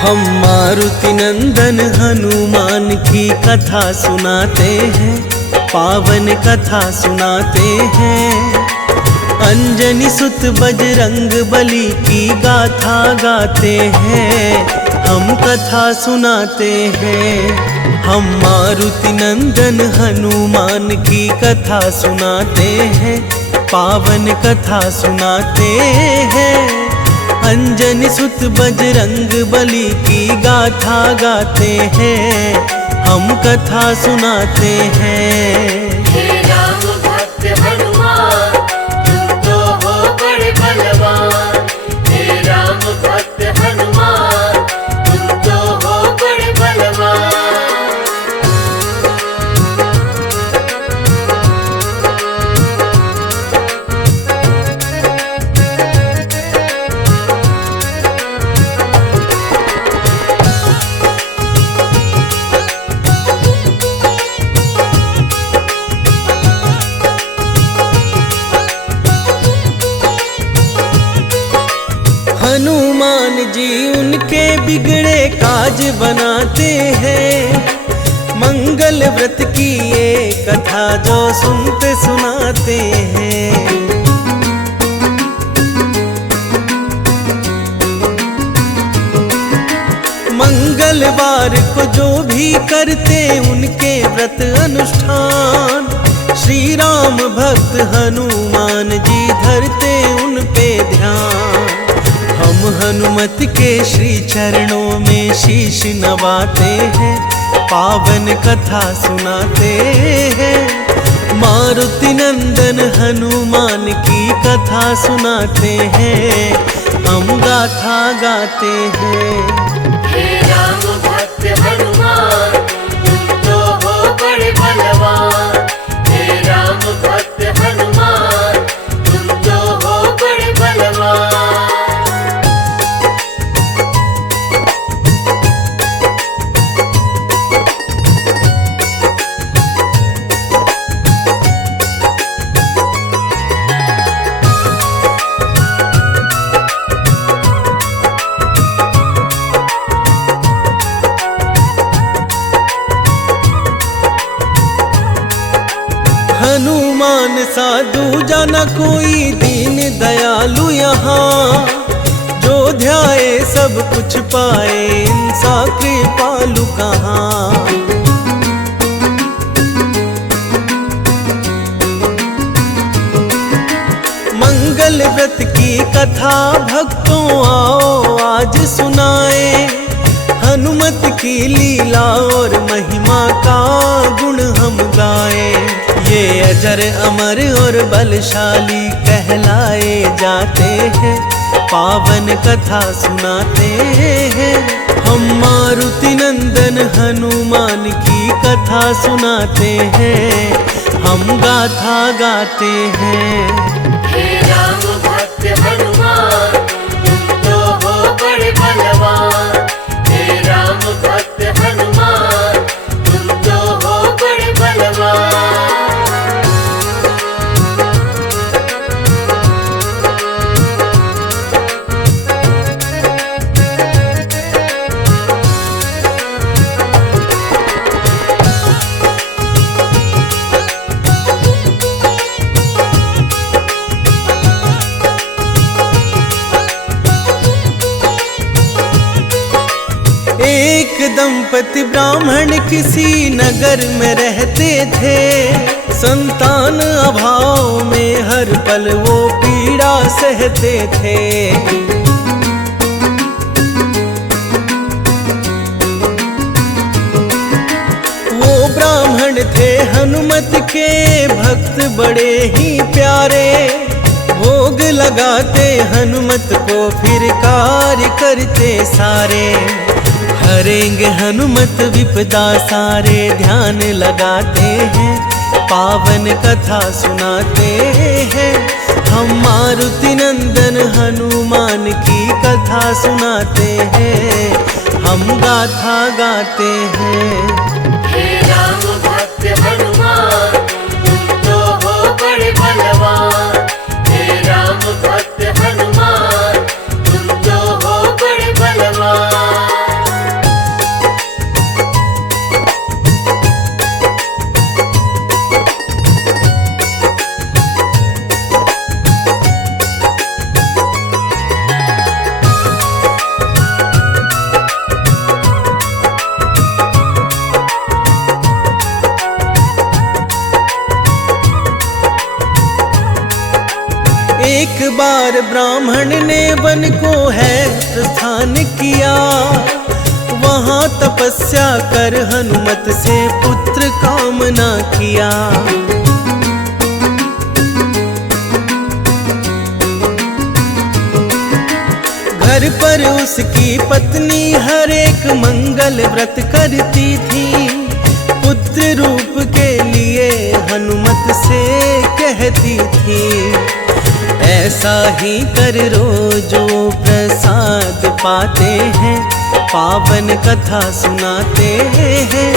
हम मारुति नंदन हनुमान की कथा सुनाते हैं, पावन कथा सुनाते हैं। अंजनी सुत बजरंग बली की गाथा गाते हैं, हम कथा सुनाते हैं। हम मारुति नंदन हनुमान की कथा सुनाते हैं, पावन कथा सुनाते हैं। अंजनी सुत बजरंग बली की गाथा गाते हैं, हम कथा सुनाते हैं। हे राम भक्त हनुमान, तुम तो हो बड़े बलवान। हे राम भक्त हनुमान, तुम तो हो बड़े बलवान। हनुमान जी उनके बिगड़े काज बनाते हैं, मंगल व्रत की ये कथा जो सुनते सुनाते हैं। मंगलवार को जो भी करते उनके व्रत अनुष्ठान, श्री राम भक्त हनुमान जी धरते उन पे ध्यान। हम हनुमत के श्री चरणों में शीश नवाते हैं, पावन कथा सुनाते हैं। मारुति नंदन हनुमान की कथा सुनाते हैं, हम गाथा गाते हैं। हे राम भक्त हनुमान, तुम तो हो बड़े बलवान। हे राम भक्त हनुमान, तुम तो हो बड़े बलवान। हनुमान साधु जाना कोई दीन दयालु यहाँ, जो ध्याए सब कुछ पाए इंसा कृपालु कहाँ। मंगल व्रत की कथा भक्तों आओ आज सुनाए, हनुमत की लीला और महिमा का गुण हम गाए। ये अजर अमर और बलशाली कहलाए जाते हैं, पावन कथा सुनाते हैं। हम मारुति नंदन हनुमान की कथा सुनाते हैं, हम गाथा गाते हैं। हे राम भक्त हनुमान, तुम तो हो बड़े बलवान। हे राम भक्त हनुमान, तुम तो हो बड़े बलवान। एक दंपति ब्राह्मण किसी नगर में रहते थे, संतान अभाव में हर पल वो पीड़ा सहते थे। वो ब्राह्मण थे हनुमत के भक्त बड़े ही प्यारे, भोग लगाते हनुमत को फिर कार्य करते सारे। हरेंगे हनुमत विपदा सारे ध्यान लगाते हैं, पावन कथा सुनाते हैं। हम मारुति नंदन हनुमान की कथा सुनाते हैं, हम गाथा गाते हैं। हे राम भक्त हनुमान, तुम तो हो बड़े बलवान। हे राम भक्त हनुमान, तुम तो हो बड़े बलवान। एक बार ब्राह्मण ने वन को है प्रस्थान किया, वहाँ तपस्या कर हनुमत से पुत्र कामना किया। घर पर उसकी पत्नी हर एक मंगल व्रत करती थी, पुत्र रूप के लिए हनुमत से कहती थी, ऐसा ही कर रोजो प्रसाद पाते हैं, पावन कथा सुनाते हैं।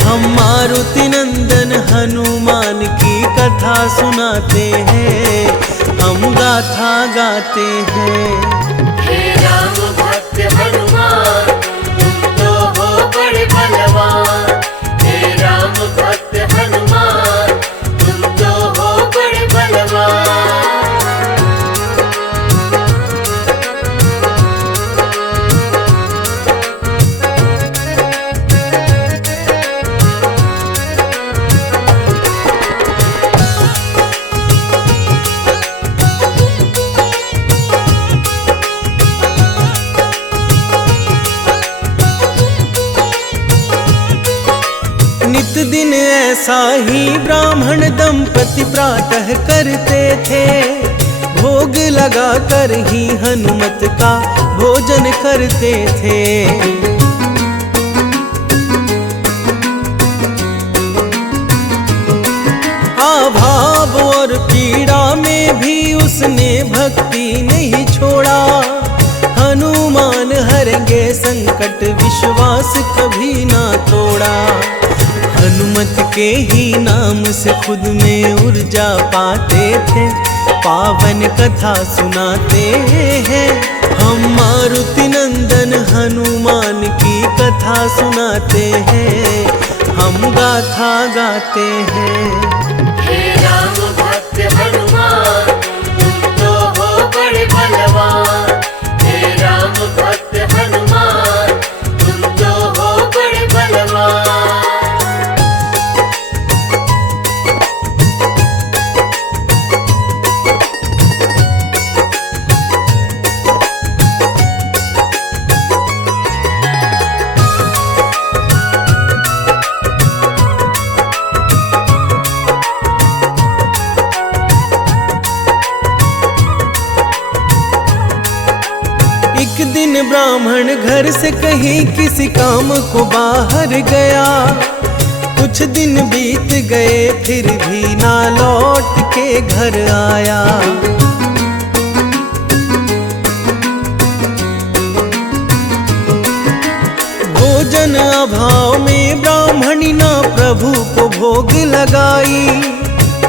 हम मारुति नंदन हनुमान की कथा सुनाते हैं, हम गाथा गाते हैं। हे राम भक्त हनुमान तुम तो हो बड़े बलवान, हे राम भक्त हनुमान तुम तो हो बड़े बलवान। नित दिन ऐसा ही ब्राह्मण दंपति प्रातः करते थे, भोग लगा कर ही हनुमत का भोजन करते थे। अभाव और पीड़ा में भी उसने भक्ति नहीं छोड़ा, हनुमान हरेंगे संकट विश्वास कभी ना तोड़ा। हनुमत के ही नाम से खुद में ऊर्जा पाते थे, पावन कथा सुनाते हैं। हम मारुति नंदन हनुमान की कथा सुनाते हैं, हम गाथा गाते हैं। हे राम भक्त हनुमान तुम तो हो बड़े बलवान, हे राम भक्त हनुमान तुम तो हो बड़े बलवान। एक दिन ब्राह्मण घर से कहीं किसी काम को बाहर गया, कुछ दिन बीत गए फिर भी ना लौट के घर आया। भोजन अभाव में ब्राह्मणी ना प्रभु को भोग लगाई,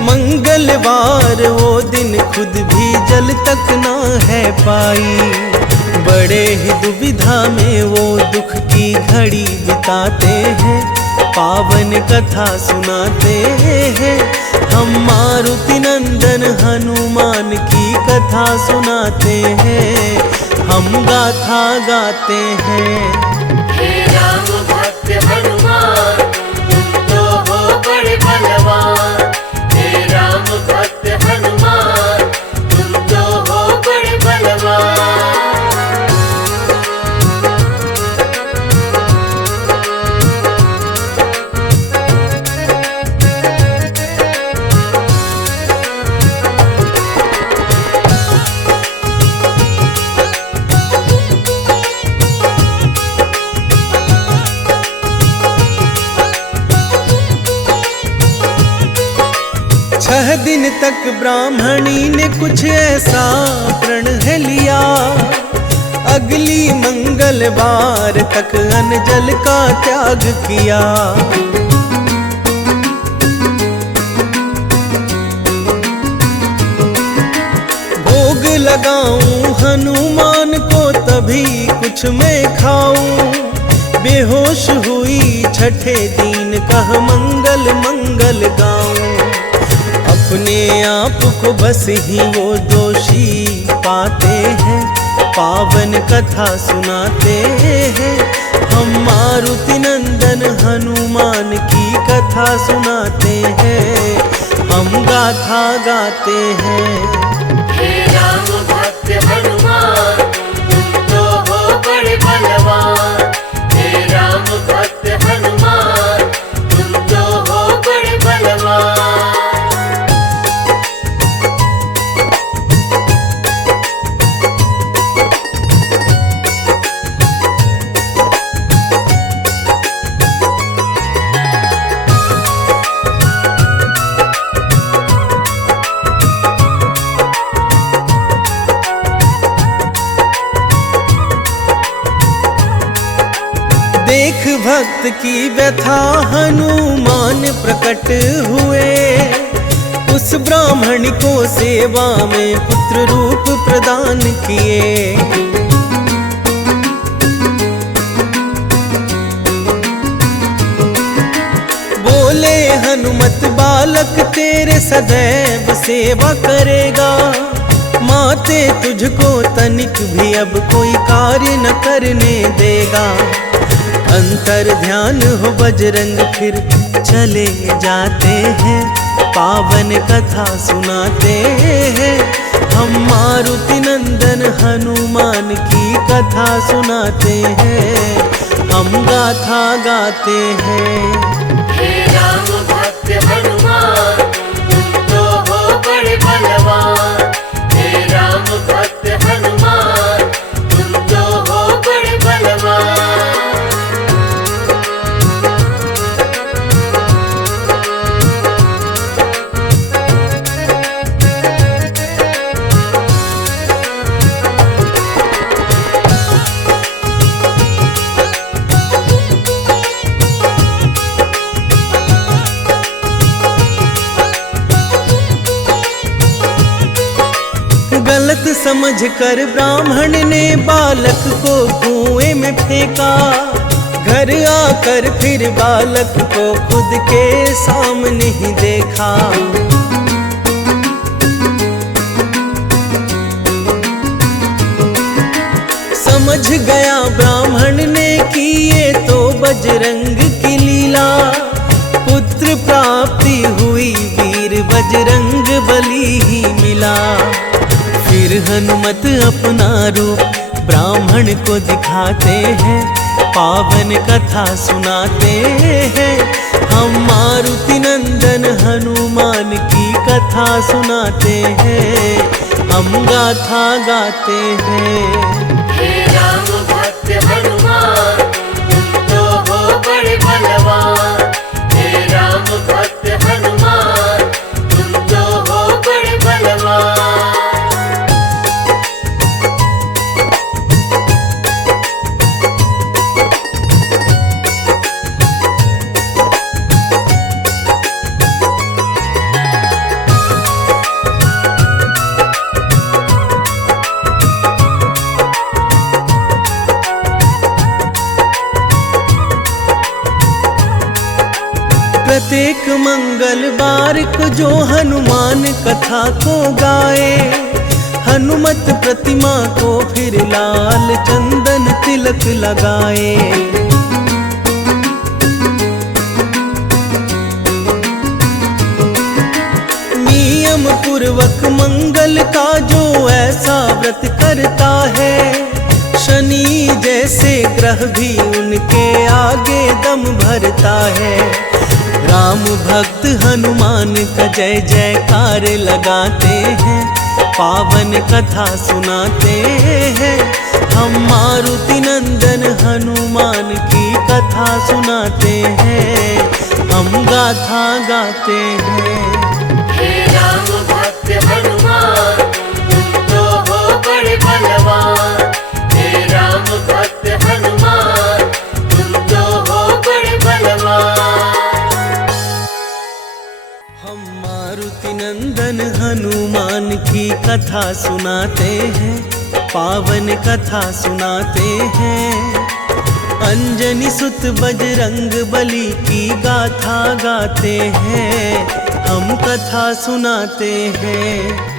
मंगलवार वो दिन खुद भी जल तक ना है पाई। बड़े ही दुविधा में वो दुख की घड़ी बिताते हैं, पावन कथा सुनाते हैं। हम मारुति नंदन हनुमान की कथा सुनाते हैं, हम गाथा गाते हैं। हे राम भक्त हनुमान तुम तो हो बड़े बलवान, हे राम भक्त हनुमान तुम तो हो बड़े बलवान। छह दिन तक ब्राह्मणी ने कुछ ऐसा प्रण है लिया, अगली मंगलवार तक अन्न जल का त्याग किया। भोग लगाऊं हनुमान को तभी कुछ मैं खाऊं, बेहोश हुई छठे दिन कह मंगल मंगल गाऊं। अपने आप को बस ही वो दोषी पाते हैं, पावन कथा सुनाते हैं। हम मारुति नंदन हनुमान की कथा सुनाते हैं, हम गाथा गाते हैं। भक्त की व्यथा हनुमान प्रकट हुए, उस ब्राह्मण को सेवा में पुत्र रूप प्रदान किए। बोले हनुमत बालक तेरे सदैव सेवा करेगा, माते तुझको तनिक भी अब कोई कार्य न करने देगा। अंतर ध्यान हो बजरंग फिर चले जाते हैं, पावन कथा सुनाते हैं। हम मारुति नंदन हनुमान की कथा सुनाते हैं, हम गाथा गाते हैं। हे राम भक्त हनुमान तुम तो हो बड़े बलवान। हे राम भक्त हनुमान तुम तो हो बड़े बलवान। गलत समझकर ब्राह्मण ने बालक को कुएं में फेंका, घर आकर फिर बालक को खुद के सामने ही देखा। समझ गया ब्राह्मण ने कि ये तो बजरंग की लीला, पुत्र प्राप्ति हुई वीर बजरंग बली ही मिला। फिर हनुमत अपना रूप ब्राह्मण को दिखाते हैं, पावन कथा सुनाते हैं। हम मारुति नंदन हनुमान की कथा सुनाते हैं, हम गाथा गाते हैं। हे राम भक्त हनुमान तुम तो हो बड़े बलवान। हे राम भक्त हनुमान तुम तो हो बड़े बलवान। प्रत्येक मंगलवार को जो हनुमान कथा को गाए, हनुमत प्रतिमा को फिर लाल चंदन तिलक लगाए। नियम पूर्वक मंगल का जो ऐसा व्रत करता है, शनि जैसे ग्रह भी उनके आगे दम भरता है। राम भक्त हनुमान का जय जयकार लगाते हैं, पावन कथा सुनाते हैं। हम मारुति नंदन हनुमान की कथा सुनाते हैं, हम गाथा गाते हैं। हे राम भक्त हनुमान तुम तो हो बड़े बलवान। हे राम भक्त हनुमान तुम तो हो बड़े बलवान। हम मारुति नंदन हनुमान की कथा सुनाते हैं, पावन कथा सुनाते हैं। अंजनी सुत बजरंग बली की गाथा गाते हैं, हम कथा सुनाते हैं।